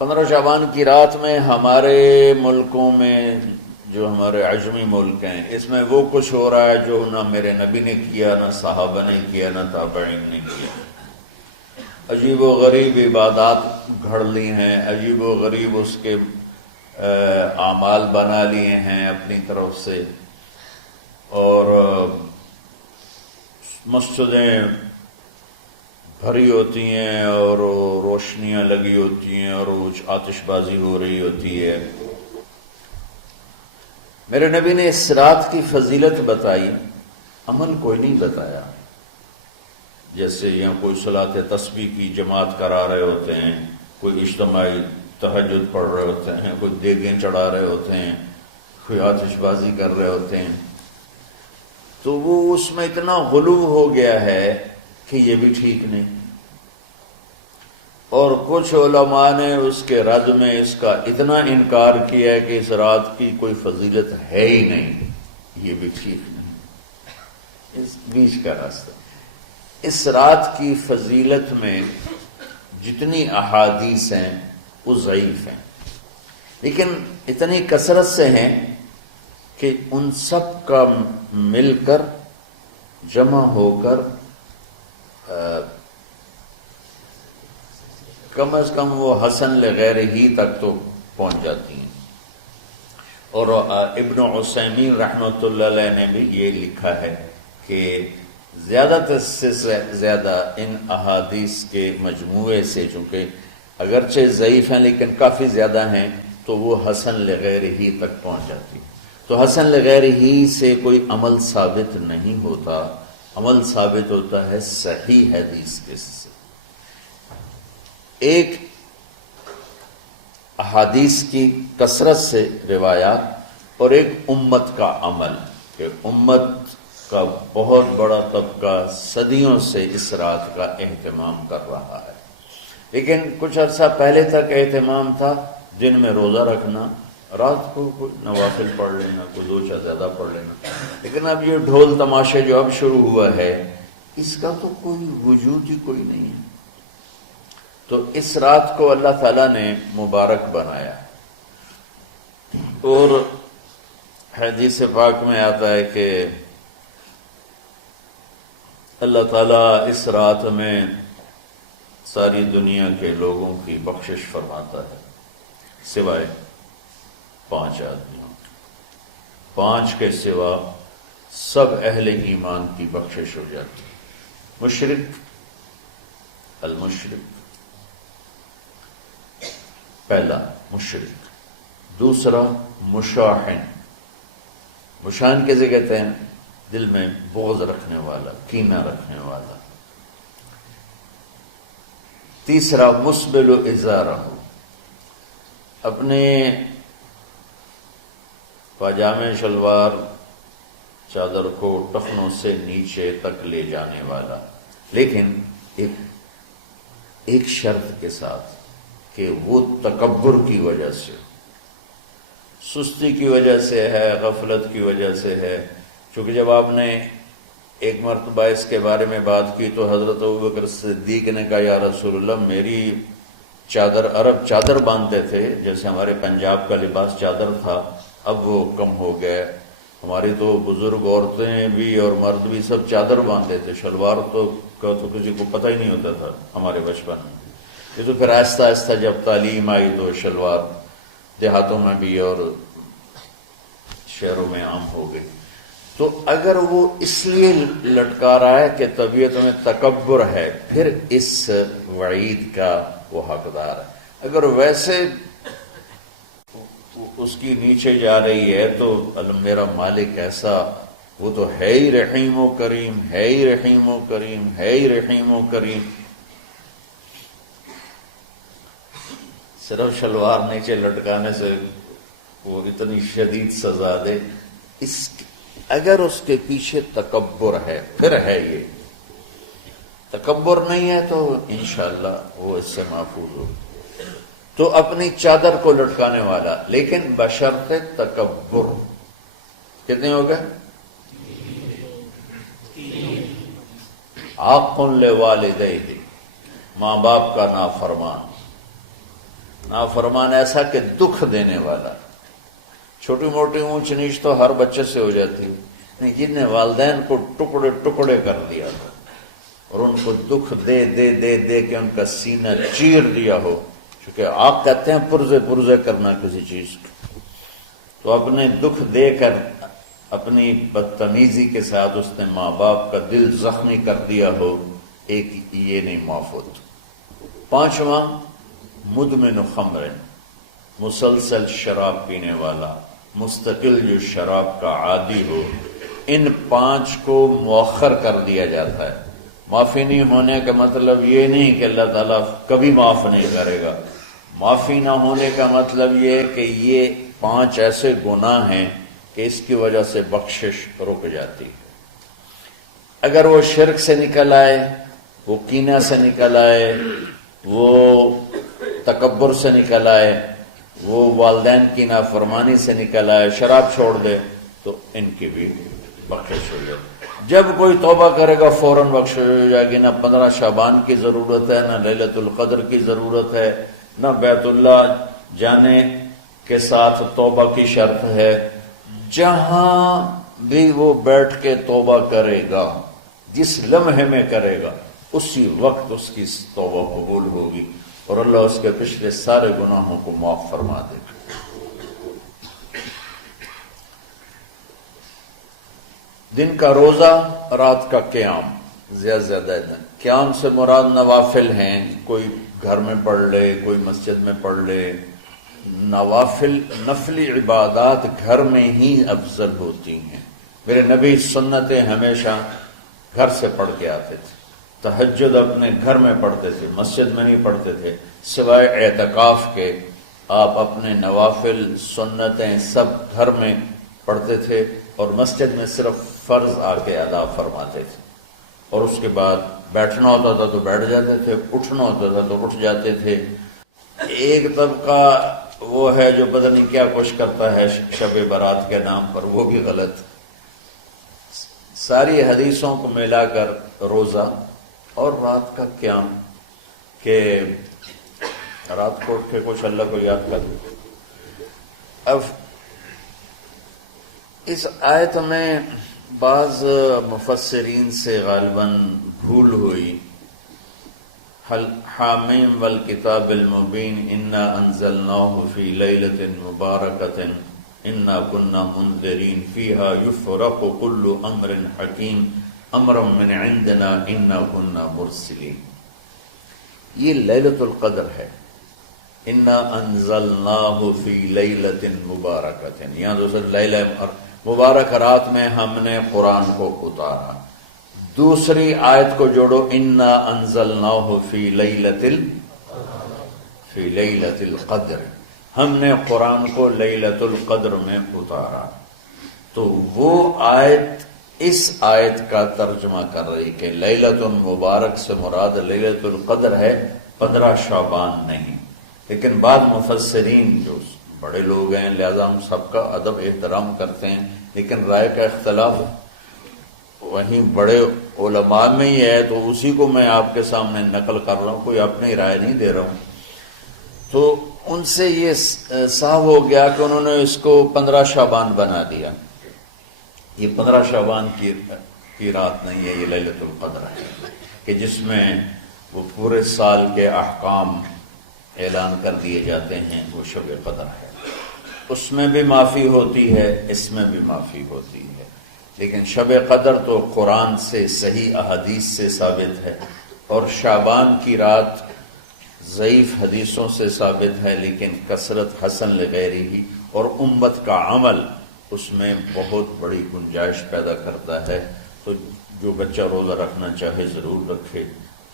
15 شعبان کی رات میں ہمارے ملکوں میں جو ہمارے عجمی ملک ہیں اس میں وہ کچھ ہو رہا ہے جو نہ میرے نبی نے کیا، نہ صحابہ نے کیا، نہ تابعین نے کیا۔ عجیب و غریب عبادات گھڑ لی ہیں، عجیب و غریب اس کے اعمال بنا لیے ہیں اپنی طرف سے، اور مسجدیں بھری ہوتی ہیں اور روشنیاں لگی ہوتی ہیں اور آتش بازی ہو رہی ہوتی ہے۔ میرے نبی نے اس رات کی فضیلت بتائی، عمل کوئی نہیں بتایا۔ جیسے یہاں کوئی صلاۃ تسبیح کی جماعت کرا رہے ہوتے ہیں، کوئی اجتماعی تہجد پڑھ رہے ہوتے ہیں، کوئی دیگیں چڑھا رہے ہوتے ہیں، کوئی آتش بازی کر رہے ہوتے ہیں، تو وہ اس میں اتنا غلو ہو گیا ہے کہ یہ بھی ٹھیک نہیں۔ اور کچھ علماء نے اس کے رد میں اس کا اتنا انکار کیا ہے کہ اس رات کی کوئی فضیلت ہے ہی نہیں، یہ بھی ٹھیک نہیں۔ اس بیچ کا راستہ، اس رات کی فضیلت میں جتنی احادیث ہیں وہ ضعیف ہیں، لیکن اتنی کثرت سے ہیں کہ ان سب کا مل کر جمع ہو کر کم از کم وہ حسن لغیر ہی تک تو پہنچ جاتی ہیں۔ اور ابن عثیمین رحمۃ اللہ علیہ نے بھی یہ لکھا ہے کہ زیادہ سے زیادہ ان احادیث کے مجموعے سے، چونکہ اگرچہ ضعیف ہیں لیکن کافی زیادہ ہیں، تو وہ حسن لغیر ہی تک پہنچ جاتی۔ تو حسن لغیر ہی سے کوئی عمل ثابت نہیں ہوتا، عمل ثابت ہوتا ہے صحیح حدیث کے سے۔ ایک احادیث کی کثرت سے روایات اور ایک امت کا عمل، کہ امت کا بہت بڑا طبقہ صدیوں سے اس رات کا اہتمام کر رہا ہے، لیکن کچھ عرصہ پہلے تک اہتمام تھا دن میں روزہ رکھنا، رات کو کوئی نوافل پڑھ لینا، کوئی 2 چیز زیادہ پڑھ لینا، لیکن اب یہ ڈھول تماشے جو اب شروع ہوا ہے اس کا تو کوئی وجود ہی کوئی نہیں ہے۔ تو اس رات کو اللہ تعالیٰ نے مبارک بنایا، اور حدیث پاک میں آتا ہے کہ اللہ تعالیٰ اس رات میں ساری دنیا کے لوگوں کی بخشش فرماتا ہے سوائے 5 آدمیوں، 5 کے سوا سب اہل ایمان کی بخشش ہو جاتی ہے۔ مشرک، المشرک، پہلا مشرک، دوسرا مشاحن، مشاحن کیسے کہتے ہیں؟ دل میں بغض رکھنے والا، کینہ رکھنے والا۔ تیسرا مسبل ازارہ، اپنے پاجامے شلوار چادر کو ٹخنوں سے نیچے تک لے جانے والا، لیکن ایک شرط کے ساتھ کہ وہ تکبر کی وجہ سے، سستی کی وجہ سے ہے، غفلت کی وجہ سے ہے۔ چونکہ جب آپ نے ایک مرتبہ اس کے بارے میں بات کی تو حضرت ابوبکر صدیق نے کہا یا رسول اللہ، میری چادر، عرب چادر باندھتے تھے جیسے ہمارے پنجاب کا لباس چادر تھا، اب وہ کم ہو گیا، ہماری تو بزرگ عورتیں بھی اور مرد بھی سب چادر باندھتے تھے، شلوار تو کسی کو پتہ ہی نہیں ہوتا تھا ہمارے بچپن میں۔ یہ تو پھر آہستہ آہستہ جب تعلیم آئی تو شلوار دیہاتوں میں بھی اور شہروں میں عام ہو گئی۔ تو اگر وہ اس لیے لٹکا رہا ہے کہ طبیعت میں تکبر ہے، پھر اس وعید کا وہ حقدار ہے۔ اگر ویسے اس کی نیچے جا رہی ہے تو میرا مالک ایسا، وہ تو ہے ہی رحیم و کریم، ہے ہی رحیم و کریم، ہے ہی رحیم و کریم، صرف شلوار نیچے لٹکانے سے وہ اتنی شدید سزا دے، اگر اس کے پیچھے تکبر ہے پھر ہے، یہ تکبر نہیں ہے تو انشاءاللہ وہ اس سے محفوظ ہو۔ تو اپنی چادر کو لٹکانے والا، لیکن بشرط تکبر۔ کتنے ہو گئے؟ عاق لوالدیہ، ماں باپ کا نافرمان، نافرمان ایسا کہ دکھ دینے والا. چھوٹی موٹی اونچ نیچ تو ہر بچے سے ہو جاتی ہے، لیکن نے والدین کو ٹکڑے ٹکڑے کر دیا تھا اور ان کو دکھ دے دے دے دے کے ان کا سینہ چیر دیا ہو. چونکہ آپ کہتے ہیں پرزے پرزے کرنا کسی چیز کو، تو اپنے دکھ دے کر اپنی بدتمیزی کے ساتھ اس نے ماں باپ کا دل زخمی کر دیا ہو، ایک یہ نہیں معاف ہوتا. 5واں مدمن خمر، مسلسل شراب پینے والا، مستقل جو شراب کا عادی ہو. ان 5 کو مؤخر کر دیا جاتا ہے. معافی نہیں ہونے کا مطلب یہ نہیں کہ اللہ تعالیٰ کبھی معاف نہیں کرے گا. معافی نہ ہونے کا مطلب یہ کہ یہ 5 ایسے گناہ ہیں کہ اس کی وجہ سے بخشش رک جاتی ہے. اگر وہ شرک سے نکل آئے، وہ کینہ سے نکل آئے، وہ تکبر سے نکل آئے، وہ والدین کی نافرمانی سے نکل آئے، شراب چھوڑ دے، تو ان کی بھی بخشش ہو جائے. جب کوئی توبہ کرے گا فوراً بخشش ہو جائے گی. نہ 15 شعبان کی ضرورت ہے، نہ لیلۃ القدر کی ضرورت ہے، نہ بیت اللہ جانے کے ساتھ توبہ کی شرط ہے. جہاں بھی وہ بیٹھ کے توبہ کرے گا، جس لمحے میں کرے گا، اسی وقت اس کی توبہ قبول ہوگی اور اللہ اس کے پچھلے سارے گناہوں کو معاف فرما دے گا. دن کا روزہ، رات کا قیام، زیادہ دن. قیام سے مراد نوافل ہیں، کوئی گھر میں پڑھ لے، کوئی مسجد میں پڑھ لے. نوافل نفلی عبادات گھر میں ہی افضل ہوتی ہیں. میرے نبی سنتیں ہمیشہ گھر سے پڑھ کے آتے تھے. تہجد اپنے گھر میں پڑھتے تھے، مسجد میں نہیں پڑھتے تھے. سوائے اعتکاف کے آپ اپنے نوافل سنتیں سب گھر میں پڑھتے تھے اور مسجد میں صرف فرض آ کے ادا فرماتے تھے. اور اس کے بعد بیٹھنا ہوتا تھا تو بیٹھ جاتے تھے، اٹھنا ہوتا تھا تو اٹھ جاتے تھے. ایک طبقہ وہ ہے جو پتہ نہیں کیا کچھ کرتا ہے شب برات کے نام پر، وہ بھی غلط. ساری حدیثوں کو ملا کر روزہ اور رات کا قیام، کہ رات کو اٹھ کے کچھ اللہ کو یاد کر. اب اس آیت میں بعض مفسرین سے غالباً بھول ہوئی. حامیم والکتاب المبین انا انزلناہ فی لیلۃ مبارکۃ انا کنا منذرین فیہا یفرق کل امر حکیم امرا من عندنا انا کنا مرسلین. یہ لیلۃ القدر ہے. انا انزلناہ فی لیلۃ مبارکۃ، یہاں دوسرا لیلہ مبارک رات میں ہم نے قرآن کو اتارا. دوسری آیت کو جوڑو، انا انزلناہ فی لیلۃ القدر، ہم نے قرآن کو لیلۃ القدر میں اتارا. تو وہ آیت اس آیت کا ترجمہ کر رہی کہ لیلۃ مبارک سے مراد لیلۃ القدر ہے، 15 شعبان نہیں. لیکن بعض مفسرین جو بڑے لوگ ہیں، لہذا ہم سب کا ادب احترام کرتے ہیں، لیکن رائے کا اختلاف وہیں بڑے علماء میں ہی ہے، تو اسی کو میں آپ کے سامنے نقل کر رہا ہوں، کوئی اپنی رائے نہیں دے رہا ہوں. تو ان سے یہ صاف ہو گیا کہ انہوں نے اس کو 15 شعبان بنا دیا. یہ 15 شعبان کی رات نہیں ہے، یہ لیلۃ القدر ہے کہ جس میں وہ پورے سال کے احکام اعلان کر دیے جاتے ہیں. وہ شب قدر ہے، اس میں بھی معافی ہوتی ہے، اس میں بھی معافی ہوتی ہے. لیکن شب قدر تو قرآن سے، صحیح احادیث سے ثابت ہے، اور شعبان کی رات ضعیف حدیثوں سے ثابت ہے، لیکن کثرت حسن لغیری ہی اور امت کا عمل اس میں بہت بڑی گنجائش پیدا کرتا ہے. تو جو بچہ روزہ رکھنا چاہے ضرور رکھے،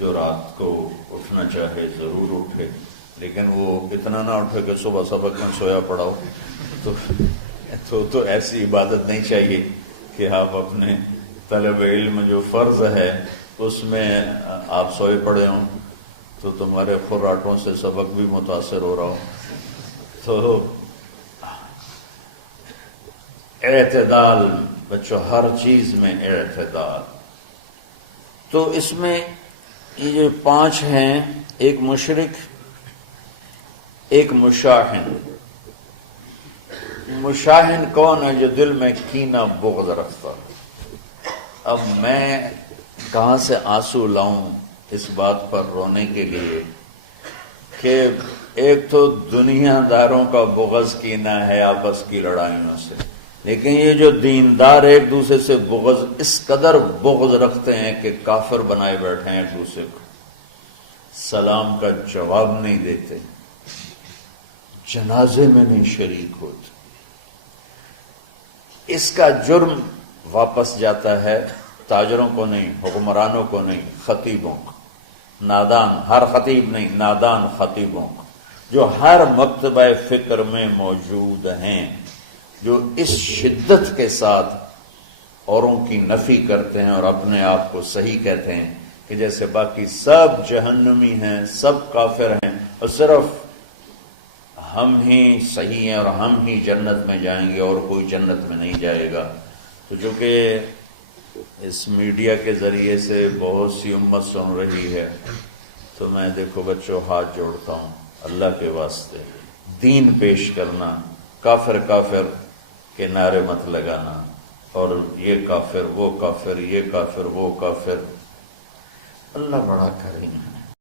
جو رات کو اٹھنا چاہے ضرور اٹھے، لیکن وہ اتنا نہ اٹھے کہ صبح سبق میں سویا پڑا ہو. تو ایسی عبادت نہیں چاہیے کہ آپ اپنے طلب علم جو فرض ہے اس میں آپ سوئے پڑے ہوں تو تمہارے خراٹوں سے سبق بھی متاثر ہو رہا ہو. تو اعتدال بچوں، ہر چیز میں اعتدال. تو اس میں یہ جو 5 ہیں، ایک مشرک، ایک مشاہن، مشاہن کون ہے؟ جو دل میں کینہ بغض رکھتا ہے۔ اب میں کہاں سے آنسو لاؤں اس بات پر رونے کے لیے کہ ایک تو دنیا داروں کا بغض کینہ ہے آپس کی لڑائیوں سے، لیکن یہ جو دیندار ایک دوسرے سے بغض، اس قدر بغض رکھتے ہیں کہ کافر بنائے بیٹھے ہیں، ایک دوسرے کو سلام کا جواب نہیں دیتے، جنازے میں نہیں شریک ہوتے۔ اس کا جرم واپس جاتا ہے تاجروں کو نہیں، حکمرانوں کو نہیں، خطیبوں کو، نادان، ہر خطیب نہیں، نادان خطیبوں کو، جو ہر مکتبہ فکر میں موجود ہیں، جو اس شدت کے ساتھ اوروں کی نفی کرتے ہیں اور اپنے آپ کو صحیح کہتے ہیں کہ جیسے باقی سب جہنمی ہیں، سب کافر ہیں، اور صرف ہم ہی صحیح ہیں اور ہم ہی جنت میں جائیں گے اور کوئی جنت میں نہیں جائے گا۔ تو چونکہ اس میڈیا کے ذریعے سے بہت سی امت سن رہی ہے، تو میں دیکھو بچوں ہاتھ جوڑتا ہوں، اللہ کے واسطے دین پیش کرنا، کافر کافر کے نعرے مت لگانا، اور یہ کافر وہ کافر، یہ کافر وہ کافر، اللہ بڑا کریم ہے۔